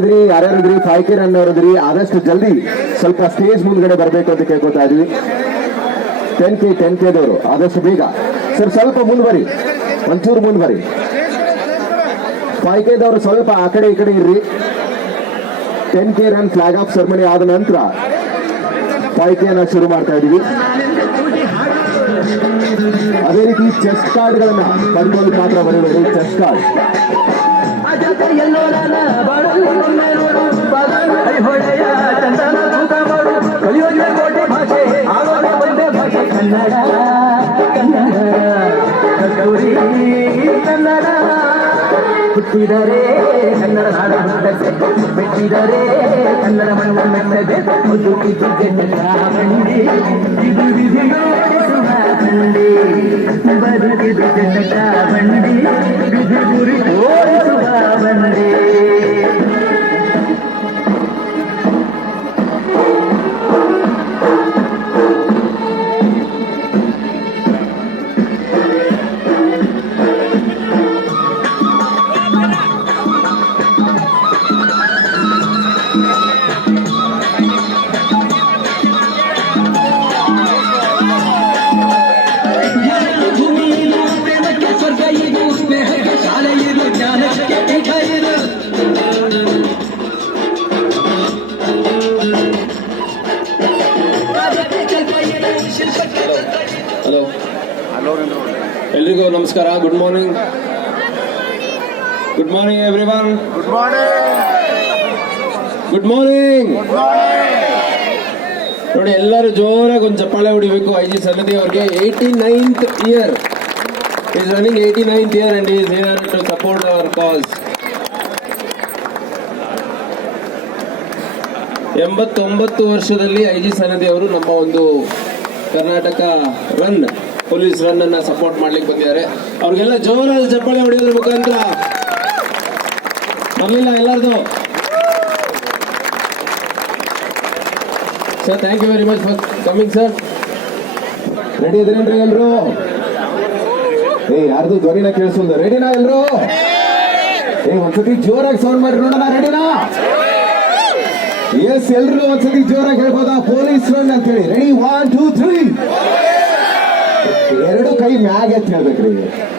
ಇದ್ರಿ ಯಾರ್ಯಾರು ಇದ್ರಿ ಫೈವ್ ಕೆ ರನ್ ಅವ್ರು ಇದ್ರಿ ಆದಷ್ಟು ಜಲ್ದಿ ಸ್ವಲ್ಪ ಸ್ಟೇಜ್ ಮುಂದ್ಗಡೆ ಬರಬೇಕು ಅಂತ ಕೇಳ್ಕೊತಾ ಇದ್ವಿ. ಟೆನ್ ಕೆ, ಟೆನ್ ಕೆದವರು ಆದಷ್ಟು ಬೇಗ. ಸರ್, ಸ್ವಲ್ಪ ಮುಂದ್ ಬರಿ. ಒಂಚೂರು ಮುಂದ್ ಬರಿ. ಫೈವ್ ಸ್ವಲ್ಪ ಆ ಕಡೆ ಈ ಕಡೆ ಇರ್ರಿ. Ten K run flag off ceremony ಆದ ನಂತರ ಫೈವ್ ಶುರು ಮಾಡ್ತಾ ಇದೀವಿ. ಅದೇ ರೀತಿ ಚೆಸ್ ಕಾರ್ಡ್ಗಳನ್ನ ಪಡೆದುಕೊಳ್ಳಿ ಮಾತ್ರ ಬರೀಬೇಡಿ ಚೆಸ್ ಕಾರ್ಡ್ ಕನ್ನಡ ಕನ್ನಡ ಗೌರಿ ಕನ್ನಡ ಹುಟ್ಟಿದರೆ ಕನ್ನಡ ನಾಡ ಹುಟ್ಟದೆ ಬಿಟ್ಟಿದರೆ ಕನ್ನಡ ಮಣ್ಣು ಮೆಲ್ಲದೆ ಮುದುಕಿದ್ದು ಬಂಡಿ ಇದು ವಿಧಿಗಳು ಓಡಿಸುವ ಬಂಡಿ ಬದುಕಿದು ಜಟ ಬಂಡಿ ನಮಸ್ಕಾರ good morning good morning everyone good morning good morning ನೋಡಿ ಎಲ್ಲರೂ ಜೋರಾಗಿ ಒಂದು ಚಪ್ಪಾಳೆ ಹೊಡಿಬೇಕು. ಐ ಜಿ ಸನ್ನದಿ ಅವ್ರಿಗೆ eighty ninth year is running eighty ninth year and is here to support our cause ಎಂಬತ್ತೊಂಬತ್ತು ವರ್ಷದಲ್ಲಿ ಐ ಜಿ ಸನ್ನದಿ ಅವರು ನಮ್ಮ ಒಂದು ಕರ್ನಾಟಕ ರನ್ ಪೊಲೀಸ್ ರನ್ ಅನ್ನ ಸಪೋರ್ಟ್ ಮಾಡ್ಲಿಕ್ಕೆ ಬಂದಿದ್ದಾರೆ. ಅವ್ರಿಗೆಲ್ಲ ಜೋರಾದ ಚಪ್ಪಾಳೆ ಹೊಡೆಯೋದ್ರ ಮುಖಾಂತರ. ಬರಲಿಲ್ಲ ಎಲ್ಲರದು? Sir thank you very much for coming sir ready ಇದ್ರೇನ್ರಿ ಎಲ್ರು? ಏ, ಯಾರ್ದು ಧ್ವನಿನ ಕೇಳಿಸೋದು ರೆಡಿನಾ ಎಲ್ರು? ಏ, ಒಂದ್ಸತಿ ಜೋರಾಗಿ ಸೌಂಡ್ ಮಾಡಿ ನೋಡೋಣ ರೆಡಿನಾ ಎಸ್ ಎಲ್ರು ಒಂದ್ಸತಿ ಜೋರಾಗಿ ಹೇಳ್ಬೋದಾ? ಪೊಲೀಸ್ ಅಂತ ಹೇಳಿ. ರೆಡಿ ಒನ್ ಟೂ ತ್ರೀ ಎರಡು ಕೈ ಮ್ಯಾಗ ಅಂತ ಹೇಳ್ಬೇಕ್ರಿ.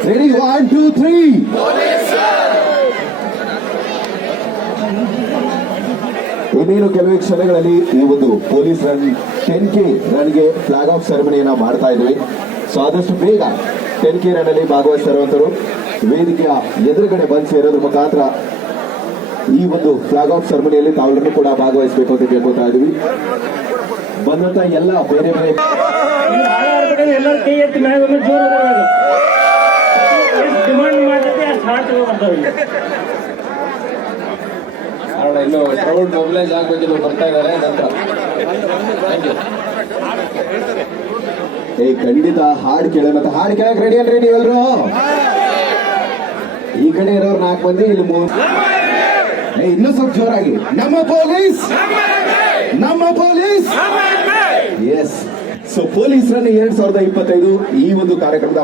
ರೆಡಿ ಒನ್ ಟೂ ತ್ರೀ ಇನ್ನೇನು ಕೆಲವೇ ಕ್ಷಣಗಳಲ್ಲಿ ಈ ಒಂದು ಪೊಲೀಸ್ ರನ್ ಟೆನ್ ಕೆ ರನ್ಗೆ ಫ್ಲಾಗ್ ಆಫ್ ಸೆರೆಮನಿಯನ್ನ ಮಾಡ್ತಾ ಇದ್ವಿ. ಸೊ ಆದಷ್ಟು ಬೇಗ ಟೆನ್ ಕೆ ರನ್ ಅಲ್ಲಿ ಭಾಗವಹಿಸಿರುವಂತರು ವೇದಿಕೆಯ ಎದುರುಗಡೆ ಬಂದು ಸೇರೋದ್ರ ಮುಖಾಂತರ ಈ ಒಂದು ಫ್ಲಾಗ್ ಆಫ್ ಸೆರೆಮನಿಯಲ್ಲಿ ತಾವೆಲ್ಲರೂ ಕೂಡ ಭಾಗವಹಿಸಬೇಕು ಅಂತ ಕೇಳ್ಕೊತಾ ಇದ್ವಿ ಬಂದಂತ ಎಲ್ಲ ಬೇರೆ ಬೇರೆ ಎಲ್ಲರೂ ಕೈ ಎತ್ತಿ ಮ್ಯಾಗ ಒಮ್ಮೆ ಜೋರು ಎಷ್ಟು ಡಿಮಾಂಡ್ ಮಾಡ್ತೈತೆ ಅಷ್ಟು ಹಾಡು ತಗೊಂಡ್ಬರ್ತಾವೆ ಇಲ್ಲಿ ನೋಡೋಣ ಇನ್ನು ಕ್ರೌಡ್ ಮೊಬಿಲೈಸ್ ಆಗ್ಬೇಕು ಇನ್ನು ಬರ್ತಾ ಇದ್ದಾರೆ ನಂತರ. ಥ್ಯಾಂಕ್ ಯು ಏ ಖಂಡಿತ ಹಾಡು ಕೇಳೋಣ ಮತ್ತೆ ಹಾಡು ಕೇಳಕ್ ರೆಡಿ ಅಲ್ರಿ ನೀವೆಲ್ರು? ಈ ಕಡೆ ಇರೋರು ನಾಲ್ಕು ಮಂದಿ ಇಲ್ಲಿ ಮೂರು. ಏ ಇನ್ನೂ ಸ್ವಲ್ಪ ಜೋರಾಗಿ. ನಮ್ಮ ಪೊಲೀಸ್! ನಮ್ಮ ಪೊಲೀಸ್! ಎಸ್ ಸೊ ಪೊಲೀಸರಲ್ಲಿ ಎರಡ್ ಸಾವಿರದ ಇಪ್ಪತ್ತೈದು ಈ ಒಂದು ಕಾರ್ಯಕ್ರಮದ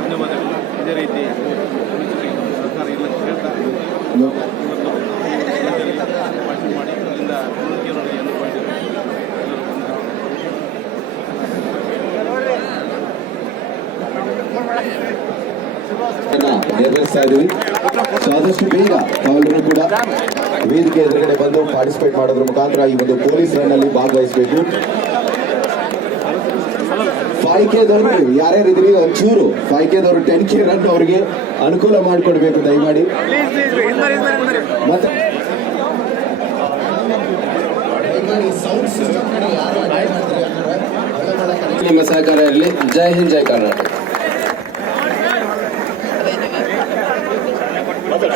ಧನ್ಯವಾದಗಳು ಇದೇ ರೀತಿ ಸರ್ಕಾರ ಇಲ್ಲ ಹೇಳ್ತಾ ಭಾಷಣ ಮಾಡಿ ಅಲ್ಲಿಂದ ಮುಖ್ಯವಾಗಿ ಎಂದು ನಿರ್ವಹಿಸ್ತಾ ಇದೀವಿ ಸೊ ಆದಷ್ಟು ಬೇಗ ತಾವೆಲ್ಲರೂ ಕೂಡ ವೇದಿಕೆ ಎದುರುಗಡೆ ಬಂದು ಪಾರ್ಟಿಸಿಪೇಟ್ ಮಾಡೋದ್ರ ಮುಖಾಂತರ ಈ ಒಂದು ಪೊಲೀಸ್ ರನ್ ಅಲ್ಲಿ ಭಾಗವಹಿಸಬೇಕು. ಫೈವ್ ಕೆದವರು ಯಾರ್ಯಾರು ಇದ್ರಿ ಒಂಚೂರು ಫೈವ್ ಕೆದವರು ಟೆನ್ ಕೆ ರನ್ ಅವರಿಗೆ ಅನುಕೂಲ ಮಾಡಿಕೊಡ್ಬೇಕು ದಯಮಾಡಿ. ಮತ್ತೆ ನಿಮ್ಮ ಸಹಕಾರ ಇರಲಿ. ಜೈ ಹಿಂದ್ ಜೈ ಕರ್ನಾಟಕ.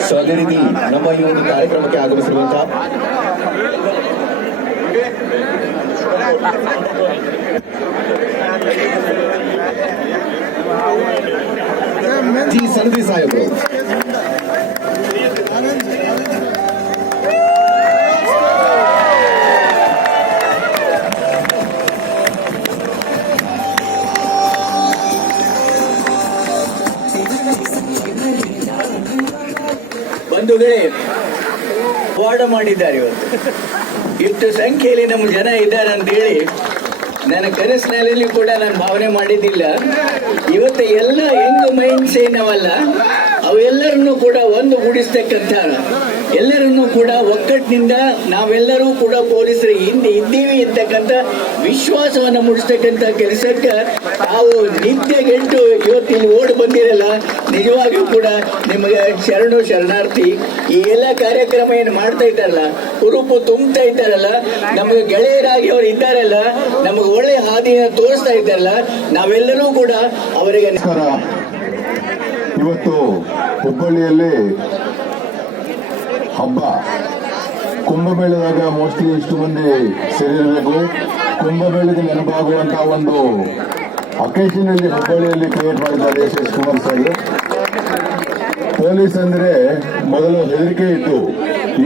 ಸೊ ಅದೇ ರೀತಿ ನಮ್ಮ ಈ ಒಂದು ಕಾರ್ಯಕ್ರಮಕ್ಕೆ ಆಗಮಿಸಿರುವಂತಹ ಜಿ ಸನದಿ ಸಾಹೇಬರು ಬಂಧುಗಳೇ ಹೋರಾಟ ಮಾಡಿದ್ದಾರೆ ಇವತ್ತು. ಇಷ್ಟು ಸಂಖ್ಯೆಯಲ್ಲಿ ನಮ್ಮ ಜನ ಇದ್ದಾರೆ ಅಂತೇಳಿ ನನ್ನ ಕನಸಿನಲ್ಲಿ ಕೂಡ ನಾನು ಭಾವನೆ ಮಾಡಿದ್ದಿಲ್ಲ. ಇವತ್ತು ಎಲ್ಲ ಹೆಂಗ್ ಮೈಂಡ್ಸ್ ಏನವಲ್ಲ ಅವೆಲ್ಲರನ್ನು ಕೂಡ ಒಂದು ಗೂಡಿಸ್ತಕ್ಕಂಥ ಎಲ್ಲರನ್ನೂ ಕೂಡ ಒಕ್ಕಟ್ಟಿನಿಂದ ನಾವೆಲ್ಲರೂ ಕೂಡ ಪೊಲೀಸರ ಹಿಂದೆ ಇದ್ದೀವಿ ಅಂತಕ್ಕಂಥ ವಿಶ್ವಾಸವನ್ನು ಮೂಡಿಸ್ತಕ್ಕಂಥ ಕೆಲಸಕ್ಕೆ ತಾವು ನಿತ್ಯಗೆಂಟು ಇವತ್ತು ಇಲ್ಲಿ ಓಡಿ ಬಂದಿರಲ್ಲ ನಿಜವಾಗಿಯೂ ಕೂಡ ನಿಮಗೆ ಶರಣು ಶರಣಾರ್ಥಿ. ಈ ಎಲ್ಲ ಕಾರ್ಯಕ್ರಮ ಏನು ಮಾಡ್ತಾ ಇದ್ದಾರಲ್ಲ, ಹುರುಪು ತುಂಬ್ತಾ ಇದ್ದಾರಲ್ಲ, ನಮಗೆ ಗೆಳೆಯರಾಗಿ ಅವರು ಇದ್ದಾರಲ್ಲ, ನಮಗೆ ಒಳ್ಳೆ ಹಾದಿಯನ್ನು ತೋರಿಸ್ತಾ ಇದ್ದಾರಲ್ಲ, ನಾವೆಲ್ಲರೂ ಕೂಡ ಅವರಿಗೆ ಇವತ್ತು ಹುಬ್ಬಳ್ಳಿಯಲ್ಲಿ ಹಬ್ಬ. ಕುಂಭಮೇಳದಾಗ ಮೋಸ್ಟ್ಲಿ ಇಷ್ಟು ಮಂದಿ ಸೇರಿರಬೇಕು. ಕುಂಭಮೇಳದ ನೆನಪಾಗುವಂತ ಒಂದು ಅಕೇಶನ್ ಅಲ್ಲಿ ಹುಬ್ಬಳ್ಳಿಯಲ್ಲಿ ಕ್ರಿಯೇಟ್ ಮಾಡಿದ್ದಾರೆ S S Kumar Saheb police ಅಂದ್ರೆ ಮೊದಲು ಹೆದರಿಕೆ ಇತ್ತು.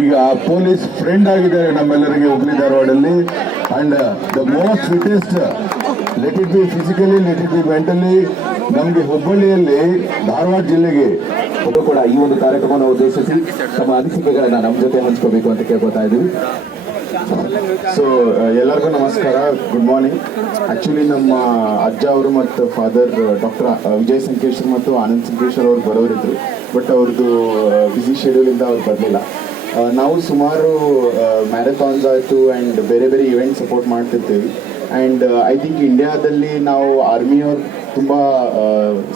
ಈಗ ಪೊಲೀಸ್ ಫ್ರೆಂಡ್ ಆಗಿದ್ದಾರೆ ನಮ್ಮೆಲ್ಲರಿಗೆ Hubli ಧಾರವಾಡಲ್ಲಿ. And the most fittest let it be physically let it be mentally ನಮಗೆ ಹುಬ್ಬಳ್ಳಿಯಲ್ಲಿ ಧಾರವಾಡ ಜಿಲ್ಲೆಗೆ ಒಬ್ಬರು ಕೂಡ ಈ ಒಂದು ಕಾರ್ಯಕ್ರಮವನ್ನು ಉದ್ದೇಶಿಸಿ ತಮ್ಮ ಅನಿಸಿಕೆಗಳನ್ನ ನಮ್ಮ ಜೊತೆ ಹಂಚ್ಕೋಬೇಕು ಅಂತ ಕೇಳ್ಕೊತಾ ಇದ್ದೀವಿ. ಸೊ ಎಲ್ಲರಿಗೂ ನಮಸ್ಕಾರ. ಗುಡ್ ಮಾರ್ನಿಂಗ್ ಆಕ್ಚುಲಿ ನಮ್ಮ ಅಜ್ಜ ಅವರು ಮತ್ತು ಫಾದರ್ ಡಾಕ್ಟರ್ ವಿಜಯ್ ಸಂಕೇಶ್ವರ್ ಮತ್ತು ಆನಂದ್ ಸಂಕೇಶ್ವರ್ ಅವರು ಬರೋರಿದ್ರು. ಬಟ್ ಅವ್ರದ್ದು ಬ್ಯುಸಿ ಶೆಡ್ಯೂಲಿಂದ ಅವ್ರು ಬರಲಿಲ್ಲ. ನಾವು ಸುಮಾರು ಮ್ಯಾರಥಾನ್ಸ್ ಆಯಿತು ಆ್ಯಂಡ್ ಬೇರೆ ಬೇರೆ ಇವೆಂಟ್ ಸಪೋರ್ಟ್ ಮಾಡ್ತಿರ್ತೀವಿ. ಆ್ಯಂಡ್ ಐ ಥಿಂಕ್ ಇಂಡಿಯಾದಲ್ಲಿ ನಾವು ಆರ್ಮಿಯವ್ರು ತುಂಬ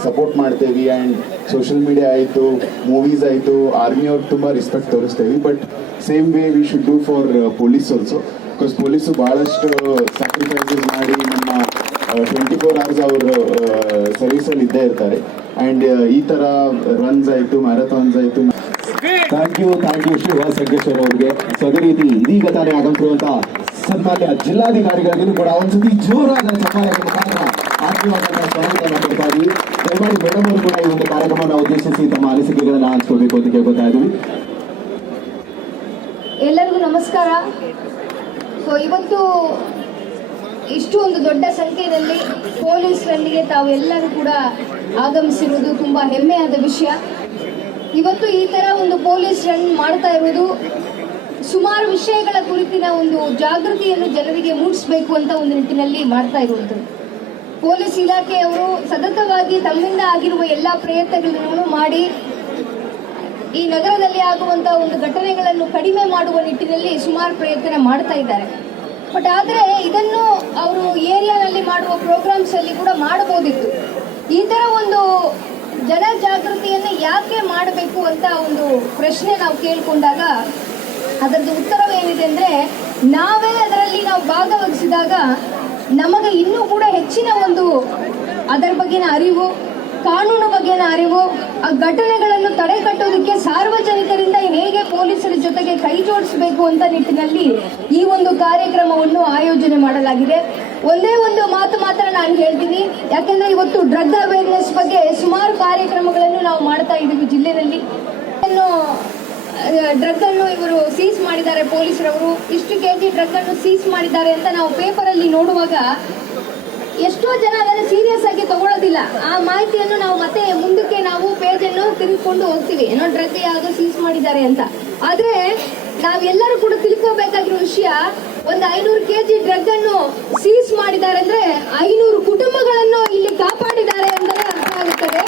ಸಪೋರ್ಟ್ ಮಾಡ್ತೇವೆ. ಆ್ಯಂಡ್ ಸೋಷಿಯಲ್ ಮೀಡಿಯಾ ಆಯಿತು ಮೂವೀಸ್ ಆಯಿತು ಆರ್ಮಿಯವ್ರು ತುಂಬ respect ತೋರಿಸ್ತೇವೆ. But same way we should do for police also because police ಭಾಳಷ್ಟು ಸ್ಯಾಕ್ರಿಫೈಸಸ್ ಮಾಡಿ ನಮ್ಮ ಟ್ವೆಂಟಿ ಫೋರ್ ಅವರ್ಸ್ ಅವರು ಸರ್ವಿಸಲ್ಲಿ ಇದ್ದೇ ಇರ್ತಾರೆ. ಆ್ಯಂಡ್ ಈ ಥರ ರನ್ಸ್ ಆಯಿತು ಮ್ಯಾರಥಾನ್ಸ್ ಆಯಿತು. Thank you thank you Shri Sankeshwar ಅವರಿಗೆ. ಸೊ ಅದೇ ರೀತಿ ಇದೀಗ ತಾನೇ ಆಗಮಿಸಿರುವಂತಹ ಸನ್ಮಾನ್ಯ ಜಿಲ್ಲಾಧಿಕಾರಿಗಳಿಗೂ ಕೂಡ ಒಂದ್ಸತಿ ಜೋರಾದ ಚಪ್ಪಾಳೆ ಆಶೀರ್ವಾದ ಸ್ವಾಗತ ಕೊಡ್ತಾ ಇದ್ದೀವಿ ದಯಮಾಡಿ ಮೇಡಮ್ ಅವರು ಕೂಡ ಈ ಒಂದು ಕಾರ್ಯಕ್ರಮವನ್ನು ಉದ್ದೇಶಿಸಿ ತಮ್ಮ ಅನಿಸಿಕೆಗಳನ್ನು ಹಂಚ್ಕೋಬೇಕು ಅಂತ ಕೇಳ್ಕೊತಾ ಇದ್ದೀವಿ. ಎಲ್ಲರಿಗೂ ನಮಸ್ಕಾರ. ಸೊ ಇವತ್ತು ಇಷ್ಟು ಒಂದು ದೊಡ್ಡ ಸಂಖ್ಯೆಯಲ್ಲಿ ಪೊಲೀಸರಲ್ಲಿಗೆ ತಾವು ಎಲ್ಲರೂ ಕೂಡ ಆಗಮಿಸಿರುವುದು ತುಂಬ ಹೆಮ್ಮೆಯಾದ ವಿಷಯ. ಇವತ್ತು ಈ ತರ ಒಂದು ಪೊಲೀಸ್ ರನ್ ಮಾಡ್ತಾ ಇರುವುದು ಸುಮಾರು ವಿಷಯಗಳ ಕುರಿತಿನ ಒಂದು ಜಾಗೃತಿಯನ್ನು ಜನರಿಗೆ ಮೂಡಿಸಬೇಕು ಅಂತ ಒಂದು ನಿಟ್ಟಿನಲ್ಲಿ ಮಾಡ್ತಾ ಇರುವಂಥದ್ದು. ಪೊಲೀಸ್ ಇಲಾಖೆಯವರು ಸತತವಾಗಿ ತಮ್ಮಿಂದ ಆಗಿರುವ ಎಲ್ಲ ಪ್ರಯತ್ನಗಳನ್ನು ಮಾಡಿ ಈ ನಗರದಲ್ಲಿ ಆಗುವಂತಹ ಒಂದು ಘಟನೆಗಳನ್ನು ಕಡಿಮೆ ಮಾಡುವ ನಿಟ್ಟಿನಲ್ಲಿ ಸುಮಾರು ಪ್ರಯತ್ನ ಮಾಡ್ತಾ ಇದ್ದಾರೆ. ಬಟ್ ಆದರೆ ಇದನ್ನು ಅವರು ಏರಿಯಾನಲ್ಲಿ ಮಾಡುವ ಪ್ರೋಗ್ರಾಮ್ಸ್ ಅಲ್ಲಿ ಕೂಡ ಮಾಡಬಹುದಿತ್ತು. ಈ ತರ ಒಂದು ಜನ ಜಾಗೃತಿಯನ್ನು ಯಾಕೆ ಮಾಡಬೇಕು ಅಂತ ಒಂದು ಪ್ರಶ್ನೆ ನಾವು ಕೇಳಿಕೊಂಡಾಗ ಅದರದ್ದು ಉತ್ತರವೇನಿದೆ ಅಂದ್ರೆ ನಾವೇ ಅದರಲ್ಲಿ ನಾವು ಭಾಗವಹಿಸಿದಾಗ ನಮಗೆ ಇನ್ನೂ ಕೂಡ ಹೆಚ್ಚಿನ ಒಂದು ಅದರ ಬಗ್ಗೆನ ಅರಿವು, ಕಾನೂನು ಬಗ್ಗೆನ ಅರಿವು, ಆ ಘಟನೆಗಳನ್ನು ತಡೆಗಟ್ಟೋದಕ್ಕೆ ಸಾರ್ವಜನಿಕರಿಂದ ಹೇಗೆ ಪೊಲೀಸರ ಜೊತೆಗೆ ಕೈ ಜೋಡಿಸಬೇಕು ಅಂತ ನಿಟ್ಟಿನಲ್ಲಿ ಈ ಒಂದು ಕಾರ್ಯಕ್ರಮವನ್ನು ಆಯೋಜನೆ ಮಾಡಲಾಗಿದೆ. ಒಂದೇ ಒಂದು ಮಾತು ಮಾತ್ರ ನಾನು ಹೇಳ್ತೀನಿ. ಯಾಕೆಂದ್ರೆ ಇವತ್ತು ಡ್ರಗ್ ಅವೇರ್ನೆಸ್ ಬಗ್ಗೆ ಸುಮಾರು ಕಾರ್ಯಕ್ರಮಗಳನ್ನು ನಾವು ಮಾಡ್ತಾ ಇದ್ದೀವಿ ಜಿಲ್ಲೆಯಲ್ಲಿ. ಡ್ರಗ್ ಅನ್ನು ಇವರು ಸೀಸ್ ಮಾಡಿದ್ದಾರೆ, ಪೊಲೀಸರವರು. ಇಷ್ಟು ಕೆ ಜಿ ಡ್ರಗ್ ಅನ್ನು ಸೀಸ್ ಮಾಡಿದ್ದಾರೆ ಅಂತ ನಾವು ಪೇಪರ್ ಅಲ್ಲಿ ನೋಡುವಾಗ ಎಷ್ಟೋ ಜನ ಅದನ್ನು ಸೀರಿಯಸ್ ಆಗಿ ತಗೊಳ್ಳೋದಿಲ್ಲ. ಆ ಮಾಹಿತಿಯನ್ನು ನಾವು ಮತ್ತೆ ಮುಂದಕ್ಕೆ ನಾವು ಪೇಜ್ ಅನ್ನು ತಿರುಗಿಕೊಂಡು ಹೋಗ್ತೀವಿ. ಏನೋ ಡ್ರಗ್ ಯಾವುದೋ ಸೀಸ್ ಮಾಡಿದ್ದಾರೆ ಅಂತ. ಆದ್ರೆ ನಾವೆಲ್ಲರೂ ಕೂಡ ತಿಳ್ಕೊಬೇಕಾಗಿರೋ ವಿಷಯ, ಒಂದು ಐನೂರು ಕೆಜಿ ಡ್ರಗ್ ಅನ್ನು ಸೀಸ್ ಮಾಡಿದ್ದಾರೆ ಅಂದ್ರೆ ಐನೂರು ಕುಟುಂಬಗಳನ್ನು ಇಲ್ಲಿ ಕಾಪಾಡಿದ್ದಾರೆ ಅಂತಲೇ ಅರ್ಥ ಆಗುತ್ತದೆ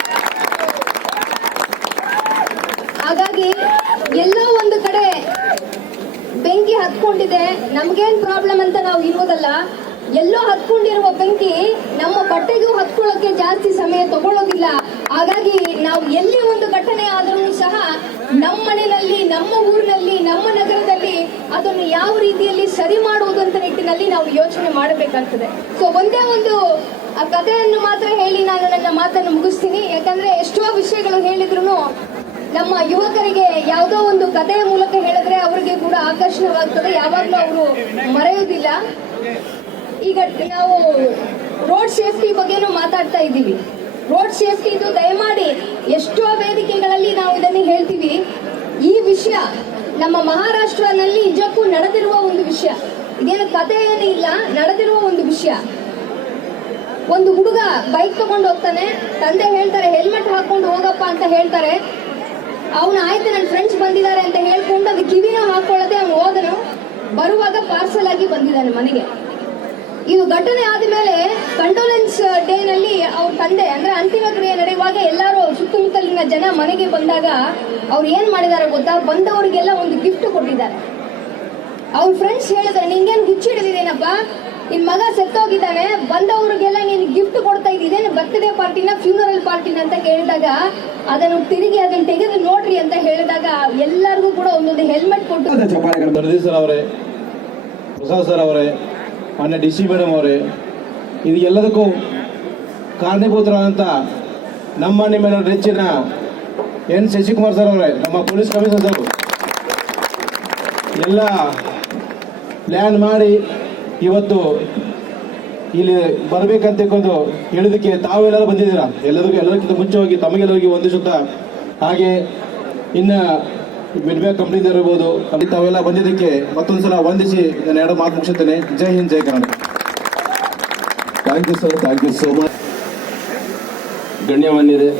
ಹಾಗಾಗಿ ಎಲ್ಲೋ ಒಂದು ಕಡೆ ಬೆಂಕಿ ಹತ್ಕೊಂಡಿದೆ ನಮ್ಗೇನ್ ಪ್ರಾಬ್ಲಮ್ ಅಂತ ನಾವು ಇರೋದಲ್ಲ ಎಲ್ಲೋ ಹತ್ಕೊಂಡಿರುವ ಬೆಂಕಿ ನಮ್ಮ ಬಟ್ಟೆಗೂ ಹತ್ಕೊಳ್ಳೋಕೆ ಜಾಸ್ತಿ ಸಮಯ ತಗೊಳ್ಳೋದಿಲ್ಲ. ಹಾಗಾಗಿ ನಾವು ಎಲ್ಲಿ ಒಂದು ಘಟನೆ ಆದರೂ ಸಹ ನಮ್ಮ ಮನೆಯಲ್ಲಿ, ನಮ್ಮ ಊರಿನಲ್ಲಿ, ನಮ್ಮ ನಗರದಲ್ಲಿ ಅದನ್ನು ಯಾವ ರೀತಿಯಲ್ಲಿ ಸರಿ ಮಾಡುವುದು ಅಂತ ನಿಟ್ಟಿನಲ್ಲಿ ನಾವು ಯೋಚನೆ ಮಾಡಬೇಕಾಗ್ತದೆ. ಸೊ ಒಂದೇ ಒಂದು ಆ ಕಥೆಯನ್ನು ಮಾತ್ರ ಹೇಳಿ ನಾನು ನನ್ನ ಮಾತನ್ನು ಮುಗಿಸ್ತೀನಿ. ಯಾಕಂದ್ರೆ ಎಷ್ಟೋ ವಿಷಯಗಳು ಹೇಳಿದ್ರು ನಮ್ಮ ಯುವಕರಿಗೆ ಯಾವುದೋ ಒಂದು ಕಥೆಯ ಮೂಲಕ ಹೇಳಿದ್ರೆ ಅವರಿಗೆ ಕೂಡ ಆಕರ್ಷಣವಾಗ್ತದೆ. ಯಾವಾಗಲೂ ಅವರು ಮರೆಯುವುದಿಲ್ಲ. ಈಗ ನಾವು ರೋಡ್ ಸೇಫ್ಟಿ ಬಗ್ಗೆನೂ ಮಾತಾಡ್ತಾ ಇದ್ದೀವಿ. ರೋಡ್ ಸೇಫ್ಟಿ ಇದು ದಯಮಾಡಿ ಎಷ್ಟೋ ವೇದಿಕೆಗಳಲ್ಲಿ ನಾವು ಇದನ್ನು ಹೇಳ್ತೀವಿ. ಈ ವಿಷಯ ನಮ್ಮ ಮಹಾರಾಷ್ಟ್ರನಲ್ಲಿ ನಿಜಕ್ಕೂ ನಡೆದಿರುವ ಒಂದು ವಿಷಯ. ಇದೇನು ಕಥೆ ಇಲ್ಲ, ನಡೆದಿರುವ ಒಂದು ವಿಷಯ. ಒಂದು ಹುಡುಗ ಬೈಕ್ ತಗೊಂಡು ಹೋಗ್ತಾನೆ. ತಂದೆ ಹೇಳ್ತಾರೆ ಹೆಲ್ಮೆಟ್ ಹಾಕೊಂಡು ಹೋಗಪ್ಪ ಅಂತ ಹೇಳ್ತಾರೆ. ಅವನು, ಆಯ್ತು ನನ್ನ ಫ್ರೆಂಡ್ಸ್ ಬಂದಿದ್ದಾರೆ ಅಂತ ಹೇಳ್ಕೊಂಡು ಅದು ಕಿವಿನ ಹಾಕೊಳ್ಳದೆ ಅವನು ಹೋದನು. ಬರುವಾಗ ಪಾರ್ಸಲ್ ಆಗಿ ಬಂದಿದ್ದಾನೆ ಮನೆಗೆ. ಇದು ಘಟನೆ ಆದ್ಮೇಲೆ ಕಂಡೋಲೆನ್ಸ್ ಡೇ ನಲ್ಲಿ ಅವ್ರ ತಂದೆ ಅಂದ್ರೆ ಅಂತಿಮ ಕ್ರಿಯೆ ನಡೆಯುವಾಗ ಎಲ್ಲರೂ ಸುತ್ತಮುತ್ತಲಿನ ಜನ ಮನೆಗೆ ಬಂದಾಗ ಅವ್ರು ಏನ್ ಮಾಡಿದ್ದಾರೆ ಗೊತ್ತಾ? ಬಂದವರಿಗೆಲ್ಲ ಒಂದು ಗಿಫ್ಟ್ ಕೊಟ್ಟಿದ್ದಾರೆ. ಅವ್ರ ಫ್ರೆಂಡ್ಸ್ ಹೇಳಿದ್ರೆ ನಿಂಗೇನು ಹುಚ್ಚಿಡಿದೇನಪ್ಪ ನಿನ್ ಮಗ ಸತ್ತೋಗಿದ್ದಾನೆ. ಬಂದವರಿಗೆಲ್ಲ ನೀನು ಗಿಫ್ಟ್ ಕೊಡ್ತಾ ಇದ್ದೀನಿ ಬರ್ತ್ಡೇ ಪಾರ್ಟಿನ ಫ್ಯೂನರಲ್ ಪಾರ್ಟಿನ ಅಂತ ಕೇಳಿದಾಗ ಅದನ್ನು ತಿರುಗಿ ಅದನ್ನ ತೆಗೆದು ನೋಡ್ರಿ ಅಂತ ಹೇಳಿದಾಗ ಎಲ್ಲರಿಗೂ ಕೂಡ ಒಂದೊಂದು ಹೆಲ್ಮೆಟ್ ಕೊಟ್ಟು ದರ್ದಿ ಸರ್ ಅವರೇ ಪ್ರಸಾದ್ ಸರ್ ಅವರೇ ಮಾನ್ಯ ಡಿ ಸಿ ಮೇಡಮ್ ಅವರೇ, ಇದು ಎಲ್ಲದಕ್ಕೂ ಕಾರಣೀಭೂತರಾದಂಥ ನಮ್ಮ ನಿಮ್ಮ ನೆಚ್ಚಿನ ಎನ್ ಶಶಿಕುಮಾರ್ ಸರ್ ಅವರೇ, ನಮ್ಮ ಪೊಲೀಸ್ ಕಮಿಷನರ್ ಅವರು ಎಲ್ಲ ಪ್ಲ್ಯಾನ್ ಮಾಡಿ ಇವತ್ತು ಇಲ್ಲಿ ಬರಬೇಕಂತ ಹೇಳೋದಕ್ಕೆ ತಾವೆಲ್ಲರೂ ಬಂದಿದ್ದೀರಾ? ಎಲ್ಲರಿಗೂ ಎಲ್ಲದಕ್ಕಿಂತ ಮುಂಚೆವಾಗಿ ತಮಗೆಲ್ಲರಿಗೂ ವಂದಿಸುತ್ತಾ, ಹಾಗೆ ಇನ್ನು ಕಂಪ್ನಿಯಿಂದ ಇರಬಹುದು ತಾವೆಲ್ಲ ಬಂದಿದ್ದಕ್ಕೆ ಮತ್ತೊಂದ್ಸಲ ವಂದಿಸಿ ನಾನು ಎರಡು ಮಾತು ಮುಗಿಸುತ್ತೇನೆ. Jai Hind, Jai Kannada. Thank you sir thank you so much ಗಣ್ಯಮಾನ್ಯರೇ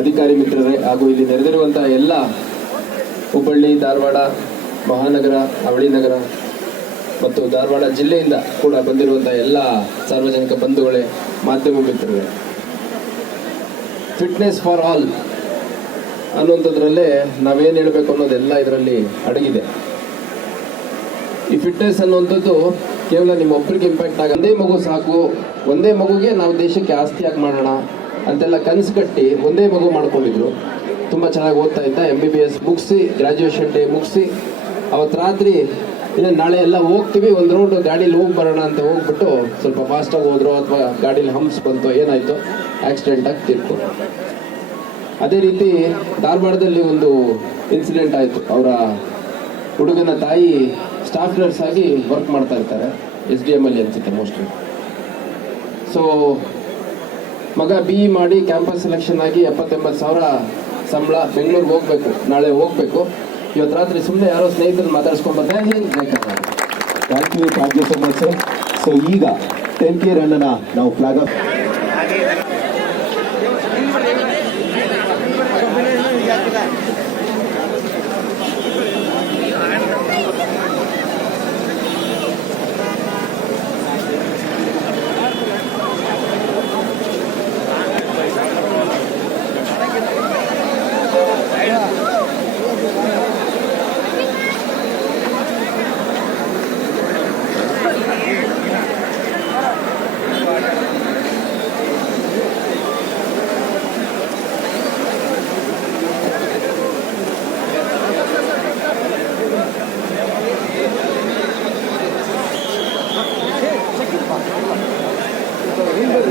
ಅಧಿಕಾರಿ ಮಿತ್ರರೇ, ಹಾಗೂ ಇಲ್ಲಿ ನೆರೆದಿರುವಂತಹ ಎಲ್ಲ ಹುಬ್ಬಳ್ಳಿ, ಧಾರವಾಡ, ಮಹಾನಗರ, ಅವಳಿ ನಗರ ಮತ್ತು ಧಾರವಾಡ ಜಿಲ್ಲೆಯಿಂದ ಕೂಡ ಬಂದಿರುವಂತಹ ಎಲ್ಲ ಸಾರ್ವಜನಿಕ ಬಂಧುಗಳೇ, ಮಾಧ್ಯಮ ಮಿತ್ರರೇ. ಫಿಟ್ನೆಸ್ ಫಾರ್ ಆಲ್ ಅನ್ನುವಂಥದ್ರಲ್ಲೇ ನಾವೇನು ಹೇಳಬೇಕು ಅನ್ನೋದೆಲ್ಲ ಇದರಲ್ಲಿ ಅಡಗಿದೆ. ಈ ಫಿಟ್ನೆಸ್ ಅನ್ನುವಂಥದ್ದು ಕೇವಲ ನಿಮ್ಮ ಒಬ್ಬರಿಗೆ ಇಂಪ್ಯಾಕ್ಟ್ ಆಗ ಒಂದೇ ಮಗು ಸಾಕು, ಒಂದೇ ಮಗುಗೆ ನಾವು ದೇಶಕ್ಕೆ ಆಸ್ತಿ ಯಾಕೆ ಮಾಡೋಣ? ಅಂತೆಲ್ಲ ಕನಸು ಕಟ್ಟಿ ಒಂದೇ ಮಗು ಮಾಡ್ಕೊಂಡಿದ್ರು. ತುಂಬ ಚೆನ್ನಾಗಿ ಓದ್ತಾ ಇದ್ದ ಎಂ ಬಿ ಬಿ ಎಸ್ ಮುಗಿಸಿ ಗ್ರಾಜುಯೇಷನ್ ಡೇ ಮುಗಿಸಿ ಅವತ್ತು ರಾತ್ರಿ ಇನ್ನು ನಾಳೆ ಎಲ್ಲ ಹೋಗ್ತೀವಿ, ಒಂದು ರೌಂಡ್ ಗಾಡೀಲಿ ಹೋಗಿ ಬರೋಣ ಅಂತ ಹೋಗ್ಬಿಟ್ಟು ಸ್ವಲ್ಪ ಫಾಸ್ಟಾಗಿ ಹೋದ್ರು, ಅಥವಾ ಗಾಡೀಲಿ ಹಂಪ್ಸ್ ಬಂತು, ಏನಾಯಿತು ಆಕ್ಸಿಡೆಂಟ್ ಆಗಿ ತೀರ್ತು ಅದೇ ರೀತಿ ಧಾರವಾಡದಲ್ಲಿ ಒಂದು ಇನ್ಸಿಡೆಂಟ್ ಆಯಿತು. ಅವರ ಹುಡುಗನ ತಾಯಿ ಸ್ಟಾಫ್ ನರ್ಸ್ ಆಗಿ ವರ್ಕ್ ಮಾಡ್ತಾ ಇರ್ತಾರೆ ಎಸ್ ಡಿ ಎಂ ಅಲ್ಲಿ ಅನ್ಸುತ್ತೆ ಮೋಸ್ಟ್ಲಿ ಸೊ ಮಗ ಬಿ ಇ ಮಾಡಿ ಕ್ಯಾಂಪಸ್ ಸೆಲೆಕ್ಷನ್ ಆಗಿ ಎಪ್ಪತ್ತೆಂಬತ್ತು ಸಾವಿರ ಸಂಬಳ ಬೆಂಗಳೂರಿಗೆ ಹೋಗ್ಬೇಕು, ನಾಳೆ ಹೋಗ್ಬೇಕು. ಇವತ್ತು ರಾತ್ರಿ ಸುಮ್ಮನೆ ಯಾರೋ ಸ್ನೇಹಿತರು ಮಾತಾಡ್ಸ್ಕೊಂಡ್ ಬರ್ತಾರೆ Jai Karnataka thank you thank you so sir. So ಈಗ ಟೆನ್ ಕೆ ರನ್ನ ನಾವು flag off